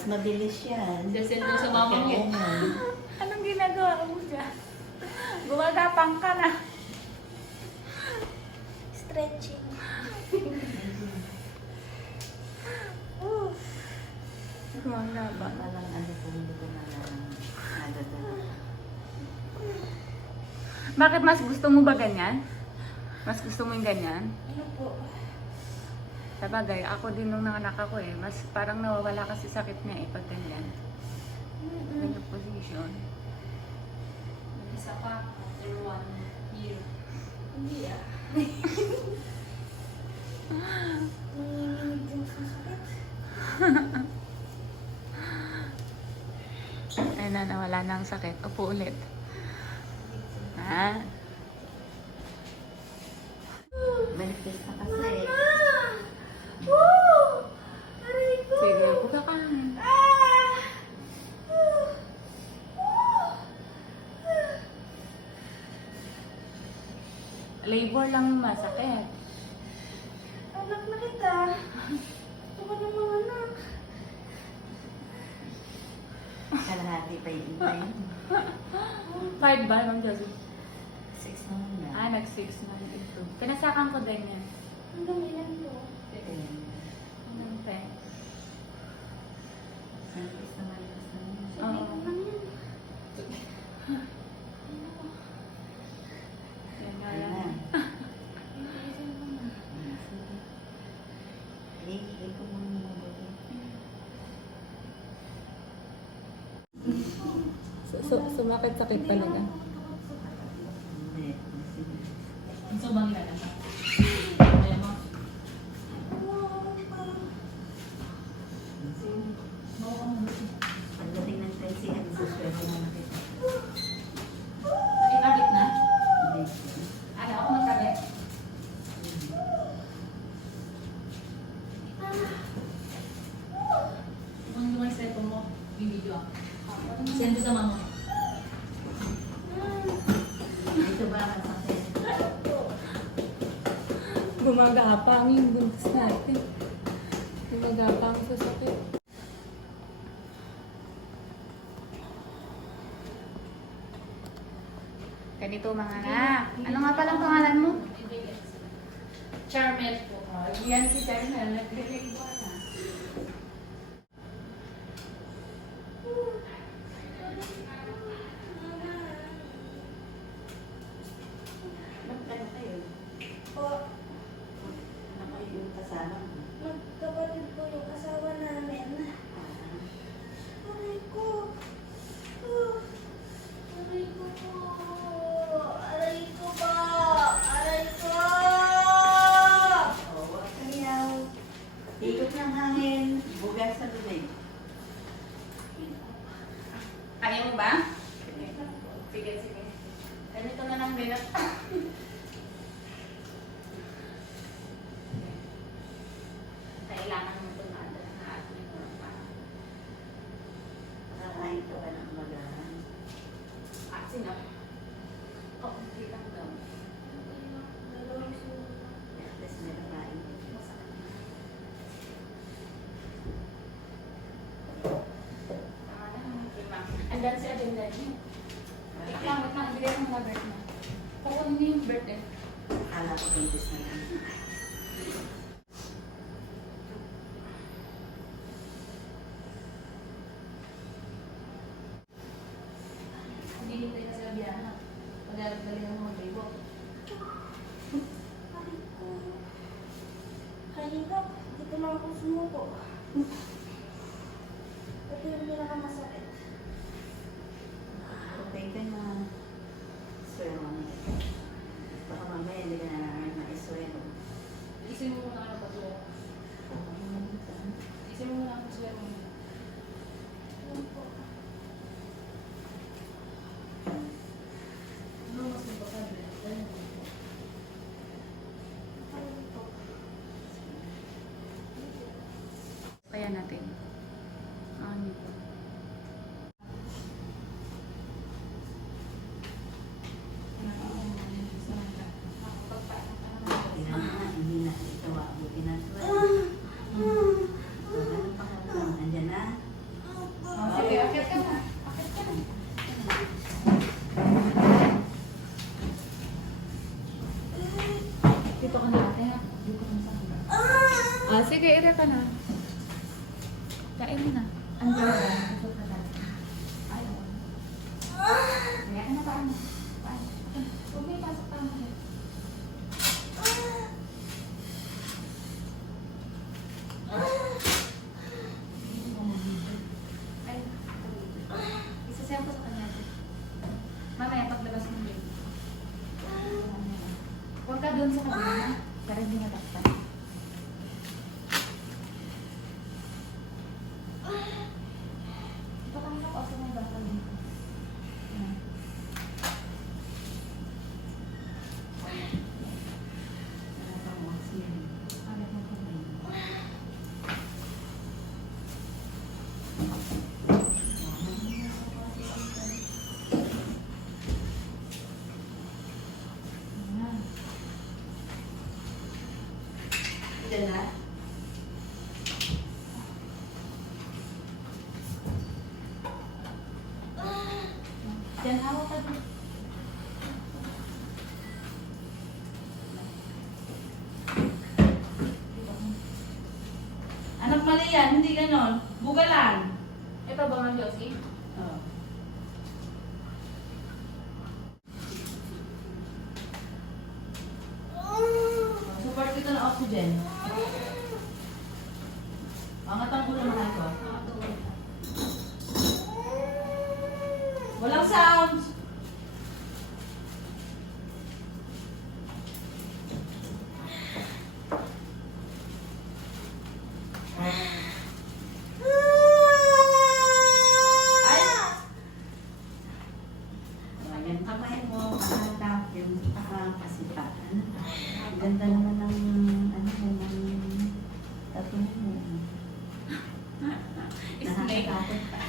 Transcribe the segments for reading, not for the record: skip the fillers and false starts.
Mas mabilis yan. Sasend mo sa mama mo. Ganyan. Anong ginagawa mo dyan? Gumagapang ka na. Stretching. Gumagaba. Parang ano po, hindi ko na nadadala. Bakit mas gusto mo ba ganyan? Mas gusto mo yung ganyan? Ano po? Sabagay, ako din nung nanganak ako eh. Mas parang nawawala kasi sakit niya eh pag ganyan. Ganyan position. Isa pa, after 1 year. Hindi ah. Nanginginig din sa sakit. Ayun na, nawala na ang sakit. Upo ulit. Ha? Manipis na kasi. Sige, buka ka. Labor lang yung masakit. Anak na kita. Gusto ko ng mga anak. Kalahati pa yung intay. 5 ba, Ma'am Josie? 6 naman na. Ah, nag-6 months ito. Pinasakan ko din yan. Hanggang ilan po? Hanggang 10. Manipis na manipis na yun. Oo. Lang yan. Yan nga Ayan yan. na. Hihigay ko muna yung mabuti. Sumakit-sakit talaga. Hindi. Gusto bang ilan na? Kaya mo? Pagdating ng 20, ang suswerte na nakita. Ikabit na? Hindi. Ano, ako magkabit? Kung yung cellphone mo, yung video ah. Send ko sa mama mo. Ito ba ang sakit? Gumagapang yung buntis natin. Gumagapang sa sakit. Ganito mga anak. Ano nga palang pangalan mo? Charmel po. Yan si Charmel. Nag-deliver na. Magkano kayo? Po, Ano kayo yung kasama mo? magkapatid po yung asawa namin. Aray ko. Aray ko po. Aray ko po. Aray ko. Oo, kayaw. Ikot ng hangin. Bugas sa bibig. Kaya mo ba? Sige, sige. Ganito na lang din. Kailangan mo ito na atin. Nakakain ka ba ng magahan? Asin ako. Oo, hindi lang daw. Dalawang sulat. At least may nakain. Andan si agenda niyo. Wait lang, ibigay ko mga birth na. Kukunin niyo yung birth eh. Akala ko buntis na lang. Hindi hintay na sila biyahan. Pag-aaral ng mga baby. Aray ko. Kahirap. Dito lang ako sumuko. Ito yung pinakamasakit. Okay ka na. Swero mo. Baka mamaya hindi ka na maiswero. Isin mo muna ka ng pasuko. Isin mo muna ang pasuko mo. Ano po? Ano mas importante? Aray ko. Kaya natin. Ano po? Hindi na ito. Buti na swero. Anong pangalan? Andyan na? Ah, sige, ira ka na. Kain mo na. Andiyan ka. Ito ka dati. Ayaw. Kaya ka na paano? Paano? Huwag mo ipasok pa mo. Ay, isasayaw ko sa kanya. Mamaya paglabas mo din. Huwag ka doon sa kanya. Para hindi natakpan. Ito kami nakausap ng bakal dito. Yan. Alat mo po ba yun? Ayan. Diyan na. Diyan, hawak ka doon. Anak, mali yan. Hindi ganon. Bugalan. Ito ba ng Josie? Oh. Support kita ng oxygen. Angat ang ulo mahal ko. Walang sound. Ay! Yung kamay mo, mahatap, yung kasitaan. Ganda naman ng, ano mo, ng tattoo mo. Snake. Nakakatakot ka.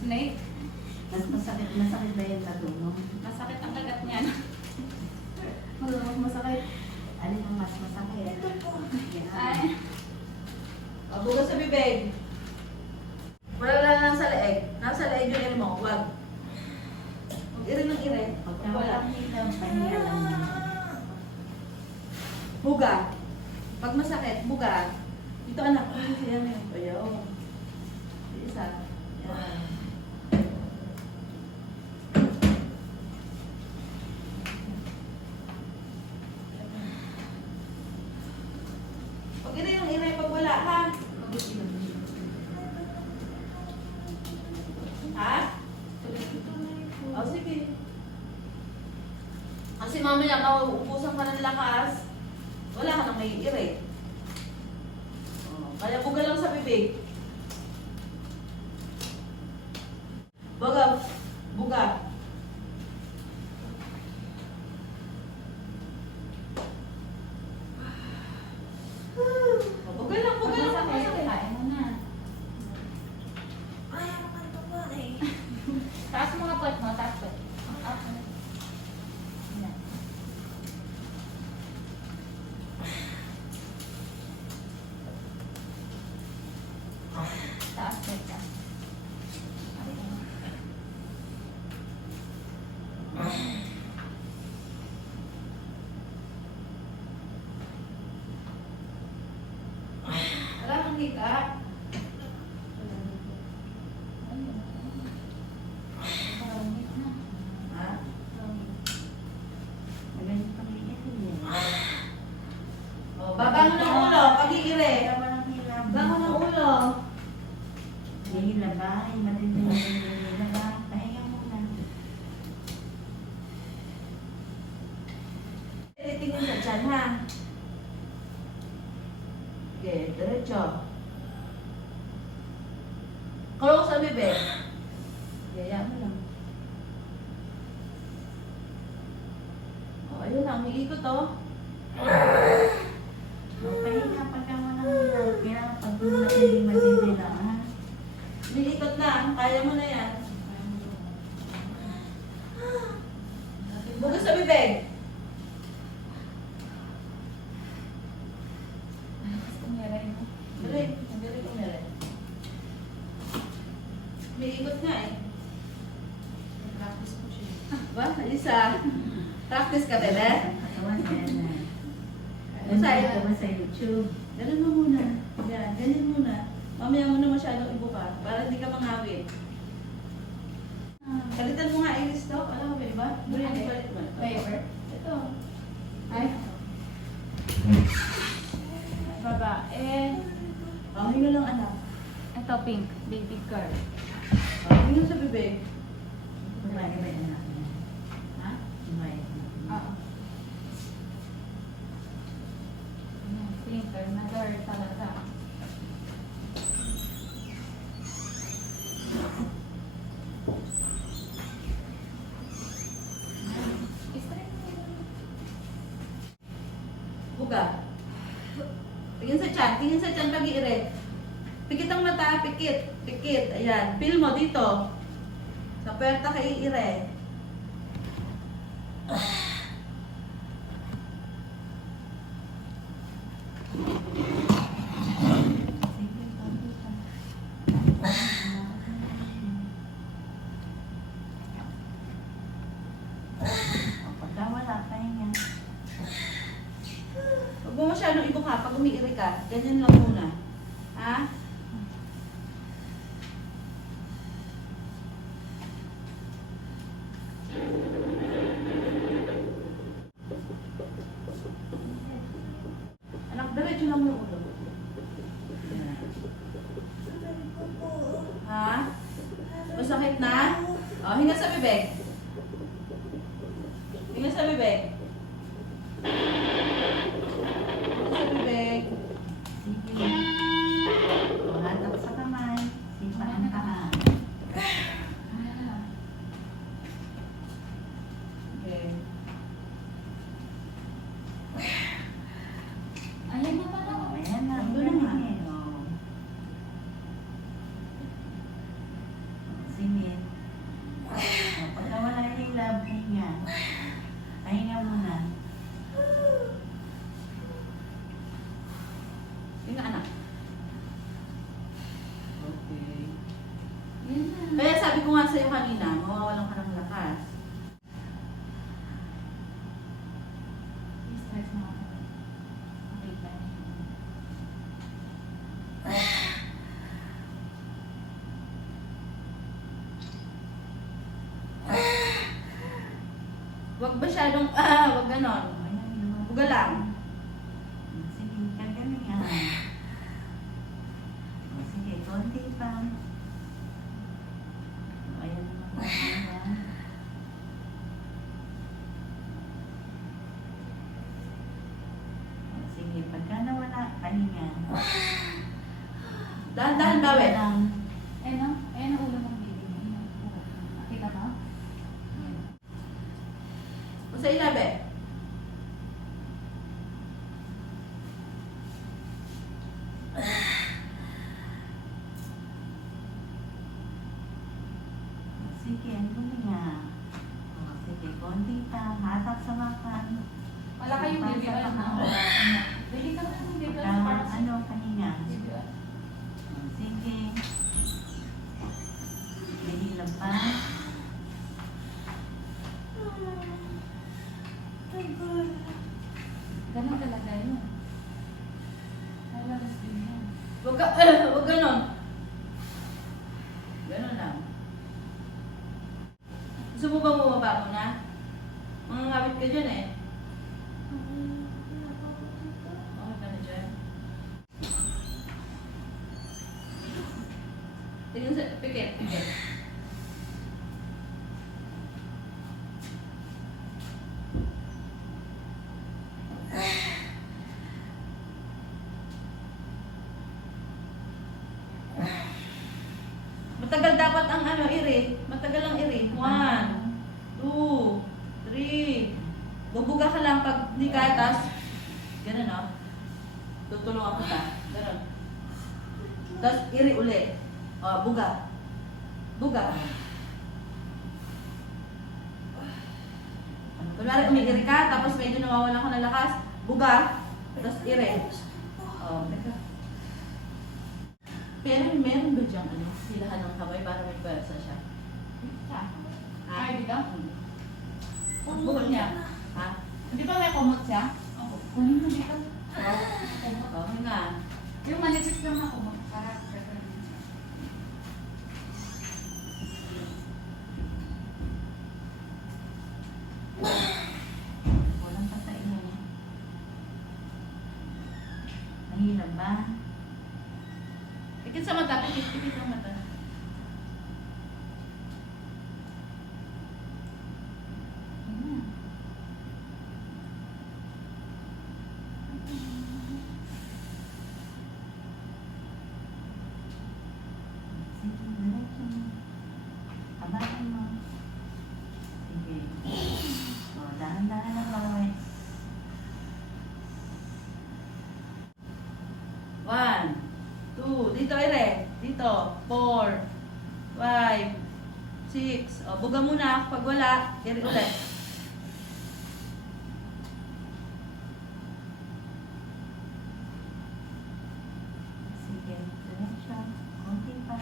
Snake? Masakit ba yung tattoo mo? Masakit ang kagat niyan. Masakit. Alin ang mas masakit? Yan. Ay. Bugas sa bibig. Wala lang sa leeg. Nasa leeg yung iri mo. Huwag. Huwag iri ng iri. Pagka walang hilaw, pahinga lang naman. Buga. Pag masakit, buga. Ito anak. Yan yun. Ayaw. Isa. Yan. Pag iri yung iri, pag wala ha. Ha? O sige. Kasi mamaya mauubusan ka ng lakas. Wala ka nang may ire. Kaya buga lang sa bibig. Buga. Buga. Buga lang, buga lang. Masakit. Kain mo na. Ayaw ka ito ba eh. Taas mo nga puwet mo. Taas puwet. Taas mo. Yan. Taas puwet ka. Wala kang hika. Ayun. Parang hit na. Ha? Magaling pang iitin yan. Babangon ng ulo, pag-iire. Kaya walang hilaw. Bangon ng ulo. May hilabay, matinding hilabay. Pahinga muna. Tingin sa tiyan, ha? Okay, diretso. Kulong sa bibig. Yaya mo lang. Ayun lang, may ikot, oh. Pahinga pagka walang hilaw. Kaya pag matindi lang, ha? May ikot na, kaya mo na yan. Bugas sa bibig. Kumiray mo. Dali kumere. May ikot nga eh. Practice ko siya. Ba, Lisa? Practice ka din eh? Katawan yan. Masaya. Ito ba sa YouTube? YouTube. Ganun mo muna. Yan, ganyan muna. Mamaya mo na masyadong ibuka para hindi ka mangawit. Palitan mo nga iris to. Alam mo ba iba? Doon yung palit mo. Paper? Ito. Ay. Babae. Oh, hinga lang anak. Ito, pink. Baby girl. Oh, hinga sa bibig. Kumain ba yung anak niya? Ha? Kumain. Oo. Ayan, printer. Mother talaga. Straight mo lang. Buga. Tingin sa tiyan. Tingin sa tiyan pag iire. Pikit ang mata. Pikit. Pikit. Ayan. Feel mo dito. Sa puwerta ka iire. Sige, konti pa. O, pagka wala, pahinga. Huwag mo masyadong ibuka pag umiiri ka. Ganyan lang muna. Ha? Anak, diretso lang mo yung ulo. Ha? Masakit na? O, hinga sa bibig. Hinga sa bibig. Hinga sa bibig. Sige. O, hatak sa kamay. Sipa ang paa. Okay. Ayan na pala. O, ayan na. Ang Doon na nga. galing eh. O. Sige. O, pagka wala yung love, pahinga. Pahinga muna. Hinga, anak. Okay. Ayan na. Kaya sabi ko nga sa'yo kanina, mawawalan ka ng lakas. I-stretch mo ako. Okay pa. Huwag masyadong, huwag ganon. O, ayan, lumabas. Buga lang. Sige, kagalingan. O, sige, konti pa. O, ayan naman. O, sige, pagka nawala, pahinga. Dahan-dahan bawit. Lang. Ayan o. Ayan ang ulo ng baby. Ayan ang ulo. Nakita mo? Ayan. O sa ilabe. O, sige, ang galinga. O, sige, konti pa. Hatak sa makan. Wala kayong baby oil na. Bili ka na ng baby oil. Pagka, para sa- ano, pahinga. Baby oil. O, sige. Mahilap pa. Ganun talaga yun. Lalabas din yan. Huwag ka, huwag ganon. Ganon lang. Gusto mo ba bumaba mo na? Mangangawit ka dyan eh. Okay ka na dyan. Tingnan sa, pikit, pikit. Matagal dapat ang ano, iri. Matagal ang iri. 1, 2, 3. Bubuga ka lang pag di kaya, tas ganun o. Tutulungan ko ta. Ganun. Tapos iri uli. O, buga. Buga. Kunwari umigiri ka, tapos medyo nawawalan ko ng lakas. Buga. Tapos iri. O, teka. Pero meron ba diyang ano, hilahan ng kamay para may pwersa siya? Siya. Ha? Ay, dito? Bukod niya. Ha? Di ba may kumot siya? Oo. Kunin mo dito. Okay nga. Yung manipis lang ako. Para gagawin. Walang patayin. Mahirap ba? Pikit sa mata, pikit sa mata. Sige, diretso mo. Habakan mo. Sige. O, dahan-dahan ang bawal. 1, 2, dito ire. Dito, 4, 5, 6. O, buga muna. Pag wala, ire ulit. Sige, diretso. Kunti pa.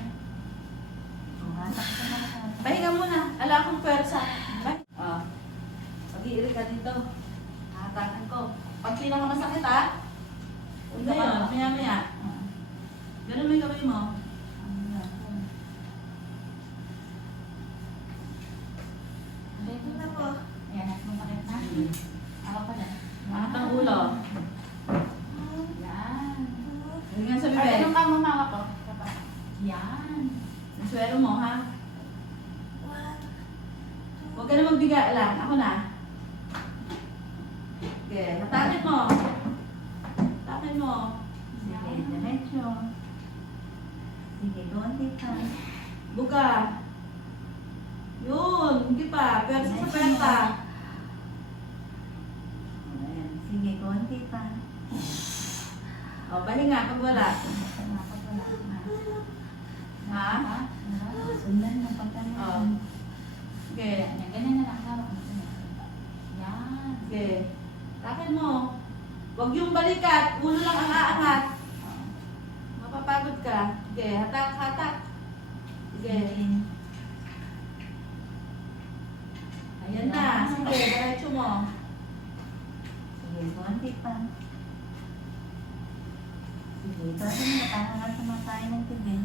O, hatak ka na ka. Pahinga muna. Ala akong pwersa. O, pag-iiri ka dito. Hatakan ko. Pag pinakamasakit ha. Huwag na yun. Maya-maya. Ganun mo yung gawin mo. Dito na po. Ayan, masakit na. Awak ko na. Angat ang ulo. Yan. Ganyan sa Ay, bibig. anong ka mamawa ko? Yan. Naswero mo ha. Huwag ka na magbiga lang. Ako na. Okay, hatakin mo. Hatakin mo. Sige, diretso. Sige, kunti pa. Buka. Yun, hindi pa. Pwersa sa pwersa. Ayan. Sige, kunti pa. O, pahinga pag wala. Ha? Sundan mo pagka O. Okay. Yan, ganyan na lang. Hawak mo. Yan. Okay. Hatakin mo. Huwag yung balikat. Ulo lang ang aangat. Mapapagod ka. Okay, hatak, hatak. Sige. Ayan na. Sige, diretso mo. Sige, kunti pa. Sige, ito na para nga sumatayin ng tibig.